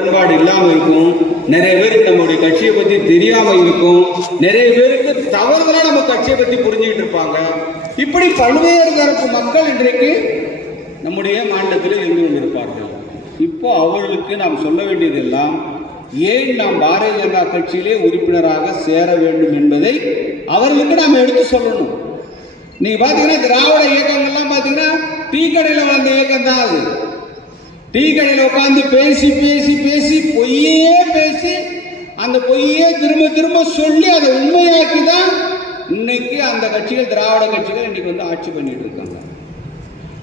உடன்பாடு இல்லாமல் இருக்கும். நிறைய பேருக்கு நம்மளுடைய கட்சியை பத்தி தெரியாம இருக்கும். நிறைய பேருக்கு தவறுதலா நம்ம கட்சியை பத்தி புரிஞ்சுக்கிட்டு இருப்பாங்க. இப்படி பல்வேறு தரப்பு மக்கள் இன்றைக்கு நம்முடைய மாநிலத்தில் இருந்து கொண்டிருப்பார்கள். இப்போ அவர்களுக்கு நாம் சொல்ல வேண்டியதெல்லாம் ஏன் நாம் பாரதிய ஜனதா கட்சியிலே உறுப்பினராக சேர வேண்டும் என்பதை அவர்களுக்கு நாம் எடுத்து சொல்லணும். நீங்க பாத்தீங்கன்னா திராவிட இயக்கங்கள்லாம் பாத்தீங்கன்னா டீ கடையில் வளர்ந்த இயக்கம் தான் அது. டீ கடையில் உட்காந்து பேசி பேசி அந்த பொய்யே திரும்ப திரும்ப சொல்லி அதை உண்மையாக்கி தான் இன்னைக்கு அந்த கட்சிகள் திராவிட கட்சிகள் இன்னைக்கு வந்து ஆட்சி பண்ணிட்டு இருக்காங்க.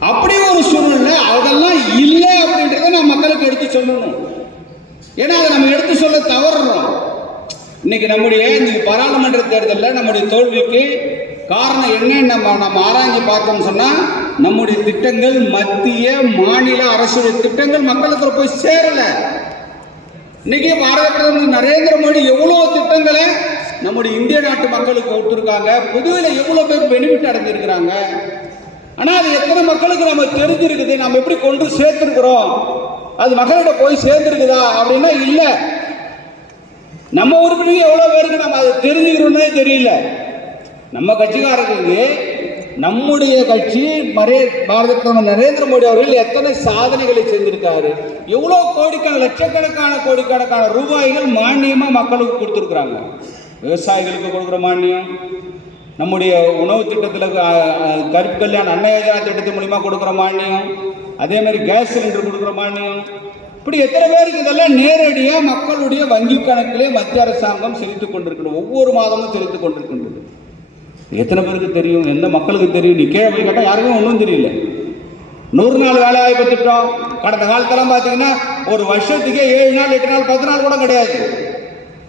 அப்படி ஒரு சூழ்நிலை அதெல்லாம் இல்லை அப்படின்றத நான் மக்களுக்கு எடுத்து சொல்லணும். ஏன்னா அதை நம்ம எடுத்து சொல்ல தவறுறோம் இன்னைக்கு நம்முடைய இந்த பாராளுமன்ற தேர்தலில் நம்முடைய தோல்விக்கு காரணம் என்னன்னு நம்ம நம்ம ஆராய்ஞ்சு பார்த்தோம் சொன்னா நம்முடைய திட்டங்கள் மத்திய மாநில அரசுடைய திட்டங்கள் மக்களுக்கு போய் சேரலை. இன்னைக்கு பாரத பிரதமர் நரேந்திர மோடி எவ்வளோ திட்டங்களை நம்முடைய இந்திய நாட்டு மக்களுக்கு கொடுத்துருக்காங்க. புதுவையில் எவ்வளோ பேர் பெனிஃபிட் அடைஞ்சிருக்கிறாங்க. ஆனால் அது எத்தனை மக்களுக்கு நம்ம தெரிஞ்சிருக்குது? நம்ம எப்படி கொண்டு சேர்த்துருக்குறோம்? அது மக்களிடம் போய் சேர்ந்துருக்குதா? அப்படின்னா இல்லை. நம்ம உறுப்பினருக்கு எவ்வளோ பேருக்கு நம்ம அதை தெரிஞ்சுக்கிறோன்னே தெரியல. நம்ம கட்சிக்காரர்களுக்கு நம்முடைய கட்சி மரே பாரத பிரதமர் நரேந்திர மோடி அவர்கள் எத்தனை சாதனைகளை செய்திருக்காரு எவ்வளோ கோடிக்கான லட்சக்கணக்கான கோடிக்கணக்கான ரூபாய்கள் மானியமா மக்களுக்கு கொடுத்துருக்குறாங்க. விவசாயிகளுக்கு கொடுக்குற மானியம் நம்முடைய உணவு திட்டத்தில் கருப்பு கல்யாண அன்ன யோஜனா திட்டத்தின் மூலிமா கொடுக்குற மானியம் அதே மாதிரி கேஸ் சிலிண்டர் கொடுக்குற மானியம். இப்படி எத்தனை பேருக்கு இதெல்லாம் நேரடியாக மக்களுடைய வங்கி கணக்கிலே மத்திய அரசாங்கம் செலுத்திக் கொண்டிருக்கிறது ஒவ்வொரு மாதமும் செலுத்திக் கொண்டிருக்கின்றது. எத்தனை பேருக்கு தெரியும்? எந்த மக்களுக்கு தெரியும்? நீ கீழே போய் கேட்டால் யாருக்கும் ஒன்றும் தெரியல. நூறு நாள் வேலை வாய்ப்பு திட்டம். கடந்த காலத்தெல்லாம் பார்த்தீங்கன்னா ஒரு வருஷத்துக்கே ஏழு நாள் எட்டு நாள் பத்து நாள் கூட கிடையாது.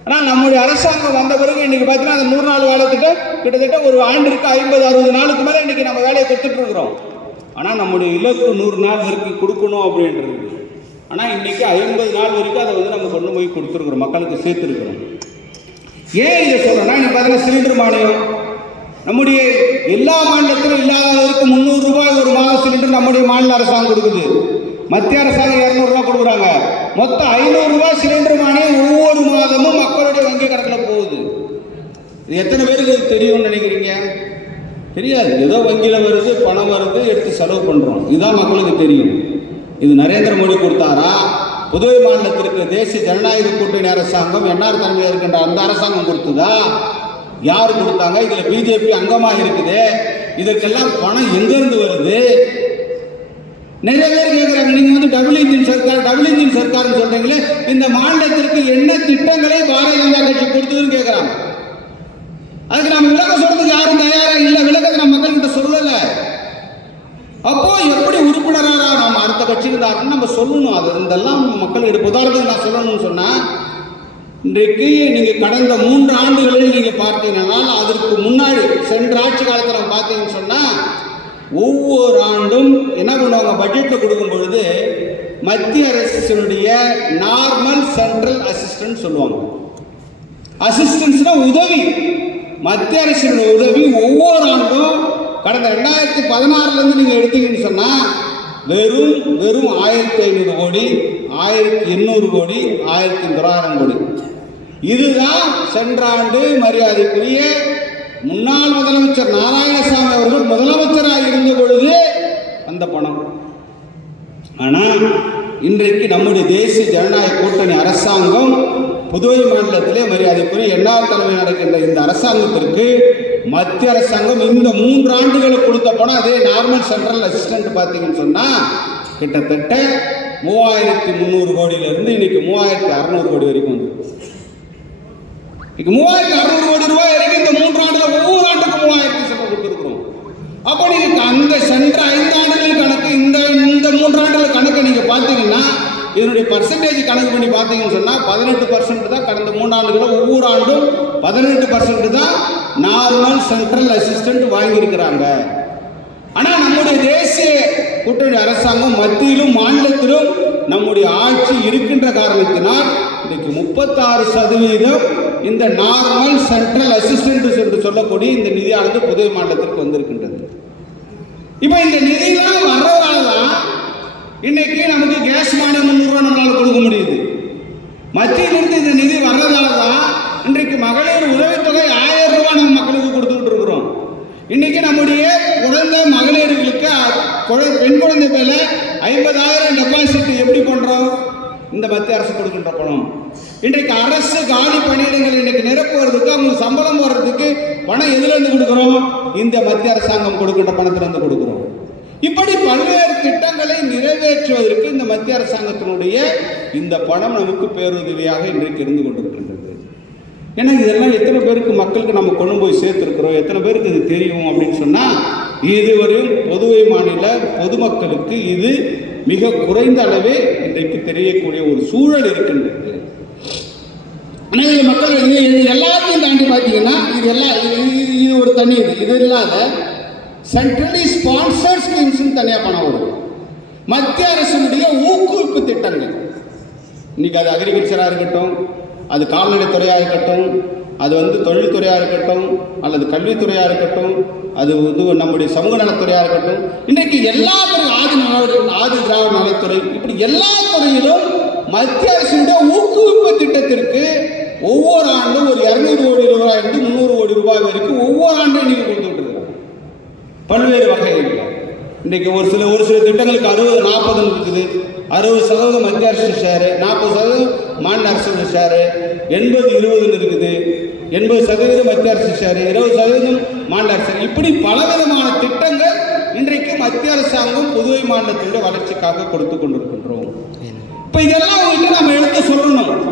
ஆனால் நம்முடைய அரசாங்கம் வந்த பிறகு இன்னைக்கு பார்த்தீங்கன்னா அந்த நூறு நாள் வேலை திட்டம் கிட்டத்தட்ட ஒரு ஆண்டிற்கு ஐம்பது அறுபது நாளுக்கு மேலே இன்னைக்கு நம்ம வேலையை கொடுத்துட்டு இருக்கிறோம். ஆனால் நம்முடைய இலக்கு நூறு நாள் வரைக்கும் கொடுக்கணும் அப்படின்றது ஆனால் இன்னைக்கு ஐம்பது நாள் வரைக்கும் அதை வந்து நம்ம கொண்டு போய் கொடுத்துருக்குறோம். மக்களுக்கு சேர்த்துருக்குறோம். ஏன் இதை சொல்றேன்னா இன்னைக்கு பார்த்தீங்கன்னா சிலிண்டர் மானியம் நம்முடைய எல்லா மாநிலத்திலும் இல்லாதவருக்கு முந்நூறு ரூபாய் ஒரு மாத சிலிண்டர் நம்முடைய மாநில அரசாங்கம் கொடுக்குது. மத்திய அரசாங்கம் இரநூறுவா கொடுக்குறாங்க. மொத்தம் ஐநூறுரூவா சிலிண்டர் மானியம் ஒவ்வொரு மாதமும் மக்களுடைய வங்கி கணக்கில் போகுது. இது எத்தனை பேருக்கு தெரியும்னு நினைக்கிறீங்க? தெரியாது. ஏதோ வங்கியில் வருது பணம் வருது எடுத்து செலவு பண்ணுறோம் இதுதான் மக்களுக்கு தெரியும். இது நரேந்திர மோடி கொடுத்தாரா? புதுவை மாநிலத்திற்கு தேசிய ஜனநாயக கூட்டணி அரசாங்கம் என்ஆர் தலைமையில் இருக்கின்ற அந்த அரசாங்கம் கொடுத்ததா? யார் கொடுத்தாங்க? இதில் பிஜேபி அங்கமாக இருக்குது. இதற்கெல்லாம் பணம் எங்கேருந்து வருது? நிறைய பேர் கேட்குறாங்க நீங்கள் வந்து டபுள் இன்ஜின் சர்க்கார் டபுள் இன்ஜின் சர்க்கார்னு சொல்கிறீங்களே இந்த மாநிலத்திற்கு என்ன திட்டங்களை பாரதிய ஜனதா கட்சி கொடுத்ததுன்னு கேட்குறாங்க. அதுக்கு நம்ம விளக்கம் சொல்றதுக்கு யாரும் தயாரா இல்லை விளக்கத்தை நம்ம மக்கள்கிட்ட சொல்லலை. அப்போ எப்படி உறுப்பினராக நம்ம அடுத்த கட்சிக்கு தான் நம்ம சொல்லணும். அது இதெல்லாம் மக்களுக்கு உதாரணத்துக்கு நான் சொல்லணும்னு சொன்னா இன்றைக்கு நீங்க கடந்த மூன்று ஆண்டுகளில் நீங்க பார்த்தீங்கன்னா அதற்கு முன்னாடி சென்ற ஆட்சி காலத்தில் பார்த்தீங்கன்னு சொன்னா ஒவ்வொரு ஆண்டும் என்ன பண்ணுவாங்க? பட்ஜெட்டில் கொடுக்கும் பொழுது மத்திய அரசினுடைய நார்மல் சென்ட்ரல் அசிஸ்டன்ட் சொல்லுவாங்க. அசிஸ்டன்ஸ்னா உதவி. மத்திய அரசினுடைய உதவி ஒவ்வொரு ஆண்டும் கடந்த ரெண்டாயிரத்தி பதினாறுலேருந்து நீங்கள் எடுத்தீங்கன்னு சொன்னால் வெறும் வெறும் ஆயிரத்தி ஐநூறு கோடி ஆயிரத்தி எண்ணூறு கோடி ஆயிரத்தி தொள்ளாயிரம் கோடி. இதுதான் சென்ற ஆண்டு மரியாதைக்குரிய முன்னாள் முதலமைச்சர் நாராயணசாமி அவர்கள் முதலமைச்சராக இருந்த பொழுது அந்த பணம். ஆனால் இன்றைக்கு நம்முடைய தேசிய ஜனநாயக கூட்டணி அரசாங்கம் புதுவை மாநிலத்திலே மரியாதைக்குரிய என்ஆர் தலைமை நடக்கின்ற இந்த அரசாங்கத்திற்கு மத்திய அரசாங்கம் இந்த மூன்று ஆண்டுகளுக்கு கொடுத்த பணம் அதே நார்மல் சென்ட்ரல் அசிஸ்டன்ட் பார்த்தீங்கன்னு சொன்னால் கிட்டத்தட்ட மூவாயிரத்தி முந்நூறு கோடியிலிருந்து இன்னைக்கு மூவாயிரத்தி அறநூறு கோடி வரைக்கும் வந்து இன்னைக்கு மூவாயிரத்தி அறுநூறு கோடி ரூபாய் வரைக்கும் இந்த மூன்று ஆண்டுல ஒவ்வொரு ஆண்டுக்கும் மூவாயிரத்தி சம்பளம் கொடுத்துருக்கிறோம். அப்போ நீங்க அந்த சென்ற ஐந்து ஆண்டுகள் கணக்கு இந்த இந்த மூன்று ஆண்டுகள் கணக்கு நீங்க பார்த்தீங்கன்னா இதனுடைய பர்சன்டேஜ் கணக்கு பண்ணி பார்த்தீங்கன்னு சொன்னால் பதினெட்டு பர்சன்ட் தான் கடந்த மூணு ஆண்டுகளில் ஒவ்வொரு ஆண்டும் பதினெட்டு பர்சன்ட் தான் நார்மல் சென்ட்ரல் அசிஸ்டன்ட் வாங்கியிருக்கிறாங்க. ஆனால் நம்முடைய தேசிய கூட்டணி அரசாங்கம் மத்தியிலும் மாநிலத்திலும் நம்முடைய ஆட்சி இருக்கின்ற காரணத்தினால் இன்றைக்கு முப்பத்தாறு சதவீதம் இந்த நார்மல் சென்ட்ரல் அசிஸ்டன்ட் என்று சொல்லக்கூடிய இந்த நிதியானது புதுவை மாநிலத்திற்கு வந்திருக்கின்றது. இப்போ இந்த நிதியெல்லாம் வர்றதால தான் இன்னைக்கு நமக்கு கேஸ் மானியம் முந்நூறுரூவா நம்மளால் கொடுக்க முடியுது. மத்தியிலிருந்து இந்த நிதி வர்றதால தான் இன்றைக்கு மகளிர் உதவித்தொகை ஆயிரம் ரூபாய் நம்ம மக்களுக்கு கொடுத்துக்கிட்டு இருக்கிறோம். இன்னைக்கு நம்முடைய குழந்தை மகளிர்களுக்கு பெண் குழந்தை மேல ஐம்பதாயிரம் டெபாசிட் எப்படி பண்றோம்? இந்த மத்திய அரசு கொடுக்கின்ற பணம். இன்றைக்கு அரசு காலி பணியிடங்கள் இன்னைக்கு நிரப்புவதற்கு அவங்க சம்பளம் போடுறதுக்கு பணம் எதுல இருந்து கொடுக்குறோம்? இந்த மத்திய அரசாங்கம் கொடுக்கின்ற பணத்திலிருந்து கொடுக்குறோம். இப்படி பல்வேறு திட்டங்களை நிறைவேற்றுவதற்கு இந்த மத்திய அரசாங்கத்தினுடைய இந்த பணம் நமக்கு பேருதவியாக இன்றைக்கு இருந்து கொண்டிருக்கின்றது. ஏன்னா இதெல்லாம் எத்தனை பேருக்கு மக்களுக்கு நம்ம கொண்டு போய் சேர்த்துருக்குறோம்? எத்தனை பேருக்கு இது தெரியும் அப்படின்னு சொன்னால் இதுவரையும் பொதுவை மாநில பொதுமக்களுக்கு இது மிக குறைந்த அளவே இன்றைக்கு தெரியக்கூடிய ஒரு சூழல் இருக்கின்றது. ஆனால் மக்கள் இது எல்லாத்தையும் தாண்டி பார்த்தீங்கன்னா இது எல்லாம் இது ஒரு தனி இது. இது இல்லாத சென்ட்ரலி ஸ்பான்சர் ஸ்கீம்ஸ்னு தனியாக பணம் வரும். மத்திய அரசினுடைய ஊக்குவிப்பு திட்டங்கள். இன்னைக்கு அது அக்ரிகல்ச்சராக இருக்கட்டும் அது கால்நடைத்துறையாக இருக்கட்டும் அது வந்து தொழில்துறையாக இருக்கட்டும் அல்லது கல்வித்துறையாக இருக்கட்டும் அது வந்து நம்முடைய சமூக நலத்துறையாக இருக்கட்டும். இன்றைக்கு எல்லா துறை ஆதி ஆதி திராவிட நலத்துறை இப்படி எல்லா துறையிலும் மத்திய அரசுடைய ஊக்குவிப்பு திட்டத்திற்கு ஒவ்வொரு ஆண்டும் ஒரு இரநூறு கோடி ரூபாய் இருந்து முந்நூறு கோடி ரூபாய் வரைக்கும் ஒவ்வொரு ஆண்டும் நீங்கள் கொடுத்துட்டு இருக்கிறாங்க பல்வேறு வகைகள். இன்றைக்கு ஒரு சில ஒரு சில திட்டங்களுக்கு அறுபது நாற்பது இருக்குது. அறுபது சதவீதம் மத்திய அரசு ஷேரு நாற்பது சதவீதம் மாநில அரசு ஷேரு எண்பது இருபதுன்னு இருக்குது. எண்பது சதவீதம் மத்திய அரசு ஷேரு இருபது சதவீதம் மாநில அரசு. இப்படி பலவிதமான திட்டங்கள் இன்றைக்கு மத்திய அரசாங்கம் புதுவை மாநிலத்தினுடைய வளர்ச்சிக்காக கொடுத்து கொண்டிருக்கின்றோம். இப்ப இதெல்லாம் உங்களுக்கு நம்ம எடுத்து சொல்லணும்.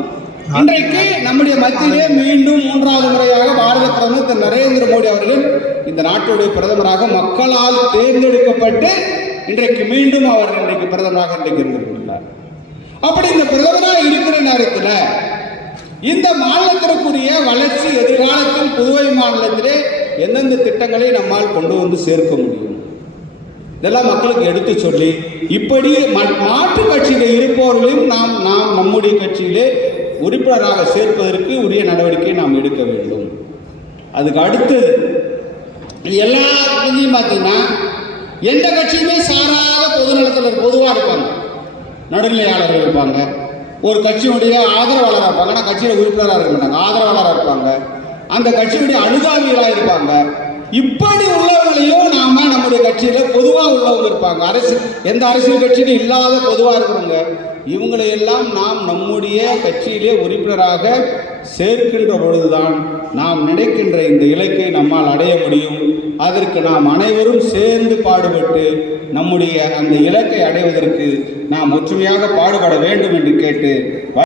இன்றைக்கு நம்முடைய மத்தியிலே மீண்டும் மூன்றாவது முறையாக பாரத பிரதமர் திரு. நரேந்திர மோடி அவர்கள் இந்த நாட்டுடைய பிரதமராக மக்களால் தேர்ந்தெடுக்கப்பட்டு இன்றைக்கு மீண்டும் அவர் இன்றைக்கு பிரதமராக இன்றைக்கு இருந்திருக்கிறார். அப்படி இந்த பிரதமராக இருக்கிற நேரத்தில் இந்த மாநிலத்திற்குரிய வளர்ச்சி எதிர்காலத்தில் புதுவை மாநிலத்திலே எந்தெந்த திட்டங்களை நம்மால் கொண்டு வந்து சேர்க்க முடியும்? இதெல்லாம் மக்களுக்கு எடுத்து சொல்லி இப்படி மாற்று கட்சியில் இருப்பவர்களையும் நாம் நாம் நம்முடைய கட்சியிலே உறுப்பினராக சேர்ப்பதற்கு உரிய நடவடிக்கை நாம் எடுக்க வேண்டும். அதுக்கு அடுத்து எல்லாத்துலேயும் பார்த்தீங்கன்னா எந்த கட்சியுமே சாராத பொதுநலத்தில் பொதுவாக இருப்பாங்க. நடுநிலையாளர்கள் இருப்பாங்க. ஒரு கட்சியுடைய ஆதரவாளராக இருப்பாங்க. ஆனால் கட்சியில் உறுப்பினராக இருக்க மாட்டாங்க. ஆதரவாளராக இருப்பாங்க. அந்த கட்சியுடைய அனுதாபிகளாக இருப்பாங்க. இப்படி உள்ளவங்களையும் நாம நம்முடைய கட்சியில பொதுவாக உள்ளவங்க இருப்பாங்க. அரசு எந்த அரசியல் கட்சியிலும் இல்லாத பொதுவாக இருக்கிறவங்க. இவங்களையெல்லாம் நாம் நம்முடைய கட்சியிலே உறுப்பினராக சேர்க்கின்ற பொழுதுதான் நாம் நினைக்கின்ற இந்த இலக்கை நம்மால் அடைய முடியும். அதற்கு நாம் அனைவரும் சேர்ந்து பாடுபட்டு நம்முடைய அந்த இலக்கை அடைவதற்கு நாம் ஒற்றுமையாக பாடுபட வேண்டும் என்று கேட்டு